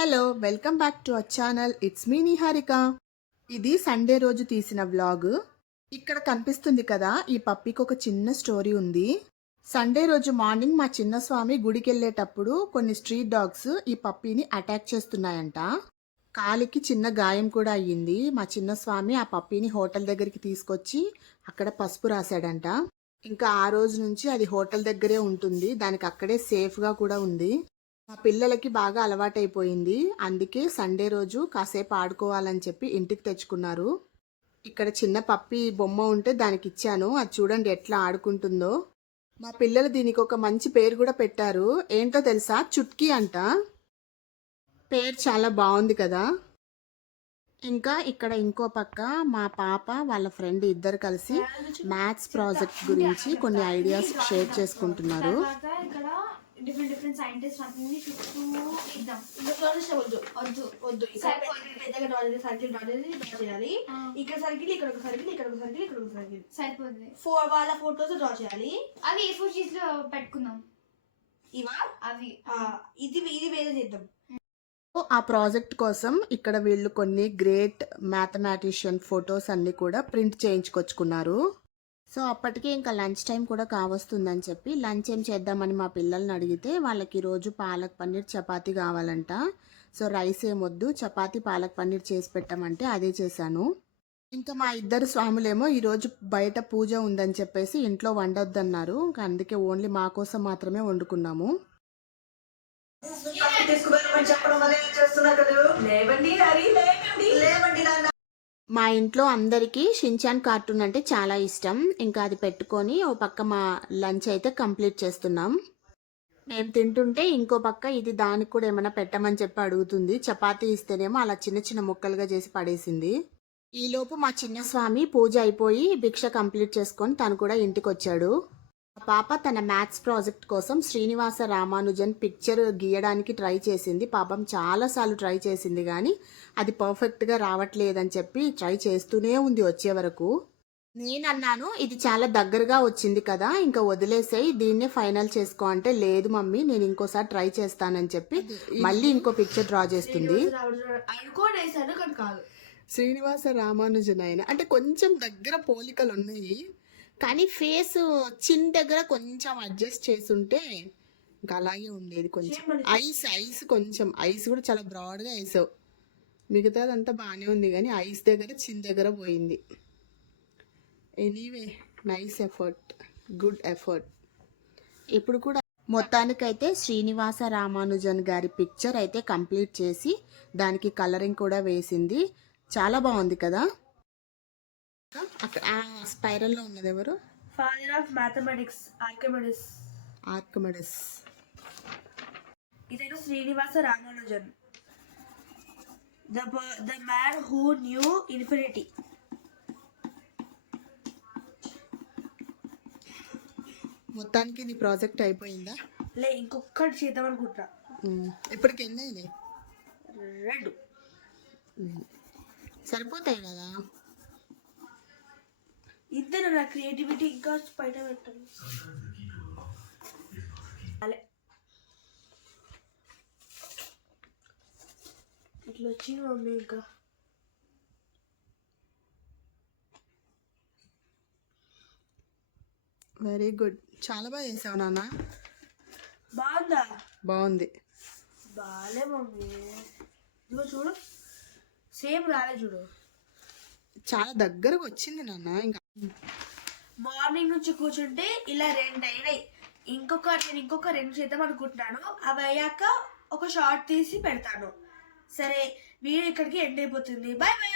Hello welcome back to our channel. It's me Niharika. ఇది Sunday రోజు తీసిన vlog. ఇక్కడ కనిపిస్తుంది కదా ఈ పప్పికి ఒక చిన్న స్టోరీ ఉంది. సండే రోజు మార్నింగ్ మా చిన్న స్వామి గుడికి వెళ్ళేటప్పుడు కొన్ని స్ట్రీట్ డాగ్స్ ఈ పప్పిని అటాక్ చేస్తున్నాయంట. కాలికి చిన్న గాయం కూడా అయ్యింది. మా చిన్న స్వామి ఆ పప్పిని హోటల్ దగ్గరికి తీసుకొచ్చి అక్కడ పసుపు రాశాడంట. ఇంకా ఆ రోజు నుంచి అది హోటల్ దగ్గరే ఉంటుంది. దానికి అక్కడే సేఫ్గా కూడా ఉంది. మా పిల్లలకి బాగా అలవాటైపోయింది. అందుకే సండే రోజు కాసేపు ఆడుకోవాలని చెప్పి ఇంటికి తెచ్చుకున్నారు. ఇక్కడ చిన్న పప్పి బొమ్మ ఉంటే దానికి ఇచ్చాను. అది చూడండి ఎట్లా ఆడుకుంటుందో. మా పిల్లలు దీనికి ఒక మంచి పేరు కూడా పెట్టారు. ఏంటో తెలుసా? చుట్కీ అంట. పేరు చాలా బాగుంది కదా. ఇంకా ఇక్కడ ఇంకో పక్క మా పాప వాళ్ళ ఫ్రెండ్ ఇద్దరు కలిసి మ్యాథ్స్ ప్రాజెక్ట్ గురించి కొన్ని ఐడియాస్ షేర్ చేసుకుంటున్నారు. డిఫరెంట్ డిఫరెంట్ సైంటిస్ట్ అన్ని చుట్టూ ఇద్దాం. వద్దు. వద్దు వద్దు. ఇక్కడ పెద్దగా డ్రా చేసి సర్కిల్ డ్రా చేసి డ్రా చేయాలి. ఇక్కడ సర్కిల్ ఇక్కడ ఒక సర్కిల్ ఇక్కడ ఒక సర్కిల్ ఇక్కడ ఒక సర్కిల్ సరిపోతుంది ఫోర్ వాళ్ళ ఫోటోస్ డ్రా చేయాలి. అవి ఏ ఫోర్ షీట్స్లో పెట్టుకుందాం. ఇవా? అవి. ఇది ఇది వేరే చేద్దాం. ఆ ప్రాజెక్ట్ కోసం ఇక్కడ వీళ్ళు కొన్ని గ్రేట్ మ్యాథమెటిషియన్ ఫొటోస్ అన్ని కూడా ప్రింట్ చేయించుకొచ్చుకున్నారు. సో అప్పటికే ఇంకా లంచ్ టైం కూడా కావస్తుందని చెప్పి లంచ్ ఏం చేద్దామని మా పిల్లల్ని అడిగితే వాళ్ళకి రోజు పాలక్ పన్నీర్ చపాతీ కావాలంట. సో రైస్ ఏమొద్దు చపాతీ పాలక్ పన్నీర్ చేసి పెట్టమంటే అదే చేశాను. ఇంకా మా ఇద్దరు స్వాములేమో ఈరోజు బయట పూజ ఉందని చెప్పేసి ఇంట్లో వండొద్దన్నారు. ఇంకా అందుకే ఓన్లీ మా కోసం మాత్రమే వండుకున్నాము. చెప్పడం చేస్తున్నా కదా లేవండి లేవండి లేవండి నాన్న మా ఇంట్లో అందరికీ షించాన్ కార్టూన్ అంటే చాలా ఇష్టం. ఇంకా అది పెట్టుకొని ఓ పక్క మా లంచ్ అయితే కంప్లీట్ చేస్తున్నాం. మేము తింటుంటే ఇంకో పక్క ఇది దానికి కూడా ఏమైనా పెట్టమని చెప్పి అడుగుతుంది. చపాతీ ఇస్తేనేమో అలా చిన్న చిన్న ముక్కలుగా చేసి పడేసింది. ఈలోపు మా చిన్న స్వామి పూజ అయిపోయి భిక్ష కంప్లీట్ చేసుకొని తను కూడా ఇంటికి వచ్చాడు ఆ పాప తన మ్యాథ్స్ ప్రాజెక్ట్ కోసం శ్రీనివాస రామానుజన్ పిక్చర్ గీయడానికి ట్రై చేసింది. పాపం చాలాసార్లు ట్రై చేసింది కానీ అది పర్ఫెక్ట్గా రావట్లేదని చెప్పి ట్రై చేస్తూనే ఉంది వచ్చే వరకు. నేను అన్నాను ఇది చాలా దగ్గరగా వచ్చింది కదా ఇంకా వదిలేసేయి దీన్నే ఫైనల్ చేసుకో అంటే లేదు మమ్మీ నేను ఇంకోసారి ట్రై చేస్తానని చెప్పి మళ్ళీ ఇంకో పిక్చర్ డ్రా చేస్తుంది. శ్రీనివాస రామానుజన్ ఆయన అంటే కొంచెం దగ్గర పోలికలు ఉన్నాయి. కానీ ఫేస్ చిన్ దగ్గర కొంచెం అడ్జస్ట్ చేసుంటే ఇంకా అలాగే ఉండేది కొంచెం. ఐస్ ఐస్ కొంచెం. ఐస్ కూడా చాలా బ్రాడ్గా వేసావు. మిగతాదంతా బాగానే ఉంది కానీ ఐస్ దగ్గర చిన్ దగ్గర పోయింది. Anyway nice effort good effort ఇప్పుడు కూడా మొత్తానికైతే శ్రీనివాస రామానుజన్ గారి పిక్చర్ అయితే కంప్లీట్ చేసి దానికి కలరింగ్ కూడా వేసింది. చాలా బాగుంది కదా? అక్కడ ఆ స్పైరల్లో ఉన్నది ఎవరు? Father of mathematics Archimedes Archimedes ఇతను Srinivasa Ramanujan. The the man who knew infinity మొత్తానికి నీ ప్రాజెక్ట్ అయిపోయిందా? లే ఇంకొకటి చేద్దాం అనుకుంటా. ఇప్పటికి ఎన్ని రెండు. సరిపోతాయి కదా? ఇద్దరు నా క్రియేటివిటీ ఇంకా బయట పెట్టాను. ఇట్లా వచ్చింది మమ్మీ ఇంకా. వెరీ గుడ్ చాలా బాగా చేసావు నాన్న. బాగుందా? బాగుంది. బాలే మమ్మీ. ఇదిగో చూడు. సేమ్ రాలే చూడు. చాలా దగ్గరకు వచ్చింది నాన్న. ఇంకా మార్నింగ్ నుంచి కూర్చుంటే ఇలా రెండు అయినాయి ఇంకొక నేను ఇంకొక రెండు చేద్దాం అనుకుంటున్నాను. అవి అయ్యాక ఒక షార్ట్ తీసి పెడతాను. సరే వీడియో ఇక్కడికి ఎండ్ అయిపోతుంది. Bye bye